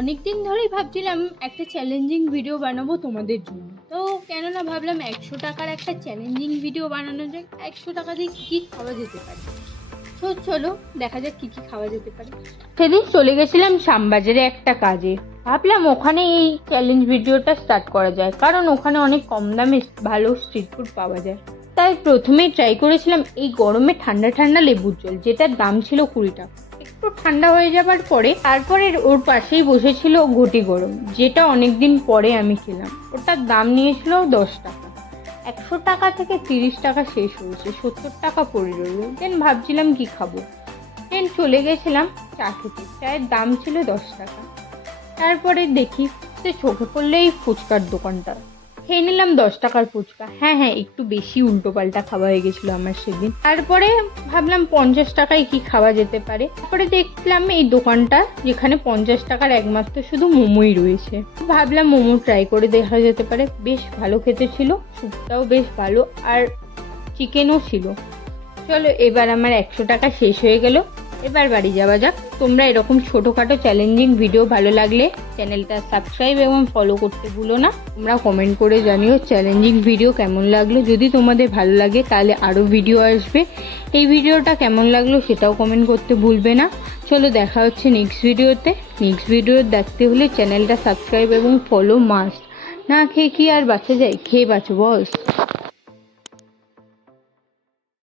অনেক দিন ধরেই ভাবছিলাম একটা চ্যালেঞ্জিং ভিডিও বানাবো তোমাদের জন্য। তো কেননা ভাবলাম 100 টাকার একটা চ্যালেঞ্জিং ভিডিও বানানো যায়। 100 টাকা দিয়ে কী কী খাওয়া যেতে পারে, তো চলো দেখা যাক কী কী খাওয়া যেতে পারে। সেদিন চলে গেছিলাম শ্যামবাজারে একটা কাজে, ভাবলাম ওখানে এই চ্যালেঞ্জ ভিডিওটা স্টার্ট করা যায়, কারণ ওখানে অনেক কম দামে ভালো স্ট্রিট ফুড পাওয়া যায়। তাই প্রথমেই ট্রাই করেছিলাম এই গরমে ঠান্ডা ঠান্ডা লেবুর জল, যেটার দাম ছিল 20 টাকা। একটু ঠান্ডা হয়ে যাবার পরে তারপরে ওর পাশেই বসেছিল ঘটি গরম, যেটা অনেকদিন পরে আমি খেলাম। ওটার দাম নিয়েছিল 10 টাকা। 100 টাকা থেকে 30 টাকা শেষ হয়েছে, 70 টাকা পড়ে রইল। দেন ভাবছিলাম কি খাবো, দেন চলে গেছিলাম চা খেতে। চায়ের দাম ছিল 10 টাকা। তারপরে দেখি যে চোখে পড়লে এই ফুচকার দোকানটা, খেয়ে নিলাম 10 টাকার ফুচকা। হ্যাঁ, একটু বেশি উল্টো পাল্টা খাওয়া হয়ে গেছিলো আমার সেদিন। তারপরে ভাবলাম 50 টাকায় কি খাওয়া যেতে পারে। তারপরে দেখলাম এই দোকানটা, যেখানে 50 টাকার একমাত্র শুধু মোমোই রয়েছে। ভাবলাম মোমো ট্রাই করে দেখা যেতে পারে। বেশ ভালো খেতে ছিল, স্যুপটাও বেশ ভালো, আর চিকেনও ছিল। চলো, এবার আমার 100 টাকা শেষ হয়ে গেল। এবার বাড়ি যাওয়া যাক। তোমরা এরকম ছোটোখাটো চ্যালেঞ্জিং ভিডিও ভালো লাগলে চ্যানেলটা সাবস্ক্রাইব এবং ফলো করতে ভুলো না। তোমরা কমেন্ট করে জানিও চ্যালেঞ্জিং ভিডিও কেমন লাগলো। যদি তোমাদের ভালো লাগে তাহলে আরও ভিডিও আসবে। এই ভিডিওটা কেমন লাগলো সেটাও কমেন্ট করতে ভুলবে না। চলো, দেখা হচ্ছে নেক্সট ভিডিওতে। নেক্সট ভিডিও দেখতে হলে চ্যানেলটা সাবস্ক্রাইব এবং ফলো মাস্ট। না খেয়ে কি আর বাঁচা যায়? খেয়ে বাঁচো বস।